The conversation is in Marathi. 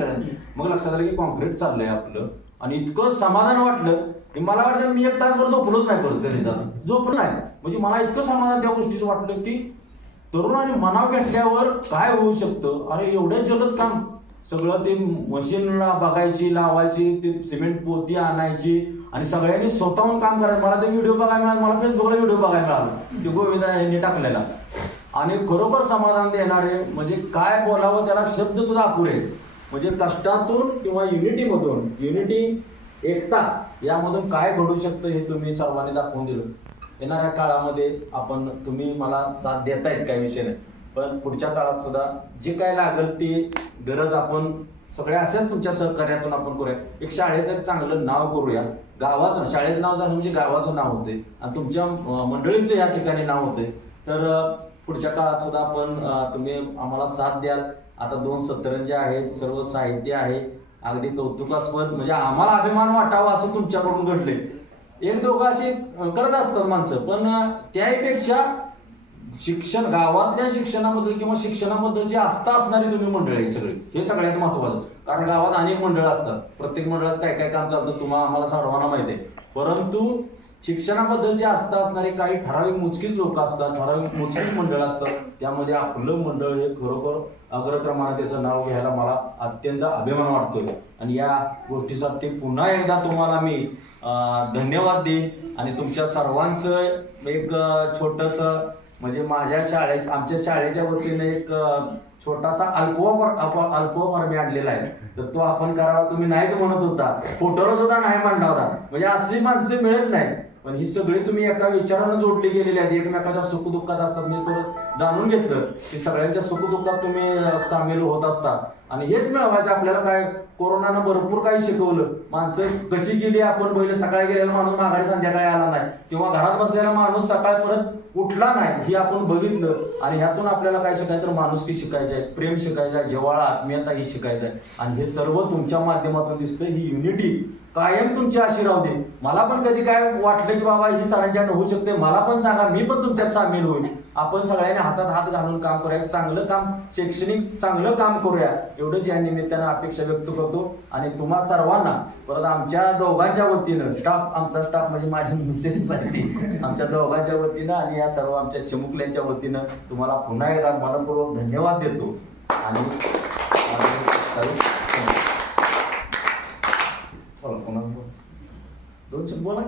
कळलं. मग लक्षात आलं की कॉन्क्रीट चाललंय आपलं आणि इतकं समाधान वाटलं की मला वाटतं मी 1 तासभर झोपलोच नाही परत घरी जाऊन, झोपलो नाही. म्हणजे मला इतकं समाधान त्या गोष्टीचं वाटलं की तरुणाने मनाव घेतल्यावर काय होऊ शकतं. अरे एवढं जलद काम, सगळं ते मशीनला बघायची, लावायची, ते सिमेंट पोती आणायची आणि सगळ्यांनी स्वतःहून काम करायचं. मला ते व्हिडिओ बघायला मिळाला, मला फेसबुकला व्हिडिओ बघायला मिळाला ते गोविंदा यांनी टाकलेला आणि खरोखर समाधान देणारे. म्हणजे काय बोलावं त्याला शब्द सुद्धा अपुरे. म्हणजे कष्टातून किंवा युनिटी एकता यामधून काय घडू शकतं हे तुम्ही सर्वांनी दाखवून दिलं. येणाऱ्या काळामध्ये तुम्ही मला साथ देतायच, काही विषय नाही, पण पुढच्या काळात सुद्धा जे काय लागेल ती गरज आपण सगळ्या अशाच तुमच्या सहकार्यातून आपण करूया. एक शाळेचं एक चांगलं नाव करूया, गावाचं. शाळेचं नाव झालं म्हणजे गावाचं नाव होते आणि तुमच्या मंडळीचं या ठिकाणी नाव होते. तर पुढच्या काळात सुद्धा तुम्ही आम्हाला साथ द्याल. आता 2 सतरंजी आहेत, सर्व साहित्य आहे, अगदी कौतुकास्पद. म्हणजे आम्हाला अभिमान वाटावा असं तुमच्याकडून घडले. 1-2 अशी करत असतात माणसं, पण त्याहीपेक्षा शिक्षण, गावातल्या शिक्षणाबद्दल किंवा शिक्षणाबद्दल जी आस्था असणारी तुम्ही मंडळ आहे सगळी, हे सगळ्यात महत्वाचं. कारण गावात अनेक मंडळ असतात, प्रत्येक मंडळात काय काय काम चालतं आम्हाला सर्वांना माहिती आहे. परंतु शिक्षणाबद्दलची आस्था असणारे काही ठराविक मोजकीच लोक असतात, ठराविक मोजकीच मंडळ असतात. त्यामध्ये आपलं मंडळ हे खरोखर अग्रक्रमाने त्याचं नाव घ्यायला मला अत्यंत अभिमान वाटतोय. आणि या गोष्टीसाठी पुन्हा एकदा तुम्हाला मी धन्यवाद देईन. आणि तुमच्या सर्वांचं एक छोटस, म्हणजे आमच्या शाळेच्या वतीने एक छोटासा अल्पोपहार मी आणलेला आहे. तर तो आपण करावा. तुम्ही नाहीच म्हणत होता, फोटोला सुद्धा नाही म्हणला होता. म्हणजे अशी माणसं मिळत नाही, पण ही सगळी तुम्ही एका विचारानं जोडली गेलेली आहेत. एकमेकाच्या सुखदुःखात असतात. मी परत जाणून घेतलं की सगळ्यांच्या सुखदुःखात तुम्ही सामील होत असता आणि हेच मिळवायचं आपल्याला. काय कोरोनानं भरपूर काही शिकवलं. माणसं कशी गेली, आपण पहिले सकाळी गेलेला माणूस माघारी संध्याकाळी आला नाही, किंवा घरात बसलेला माणूस सकाळी परत उठला नाही, हे आपण बघितलं. आणि ह्यातून आपल्याला काय शिकायचं, तर माणुसकी शिकायची आहे, प्रेम शिकायचं आहे, जिव्हाळा, आत्मीयता ही शिकायचं आहे. आणि हे सर्व तुमच्या माध्यमातून दिसतं. ही युनिटी कायम तुमची अशी राहू दे. मला पण कधी काय वाटलं की बाबा ही सरांच्यानं होऊ शकते, मला पण सांगा, मी पण तुमच्यात सामील होईल. आपण सगळ्यांनी हातात हात घालून काम करूया, चांगलं काम, शैक्षणिक चांगलं काम करूया, एवढंच या निमित्तानं अपेक्षा व्यक्त करतो. आणि तुम्हा सर्वांना परत आमच्या दोघांच्या वतीनं, आमचा स्टाफ म्हणजे माझी मिसेस आहे ती, आमच्या दोघांच्या वतीनं आणि या सर्व आमच्या चिमुकल्यांच्या वतीनं तुम्हाला पुन्हा एकदा मनपूर्वक धन्यवाद देतो. आणि बोला.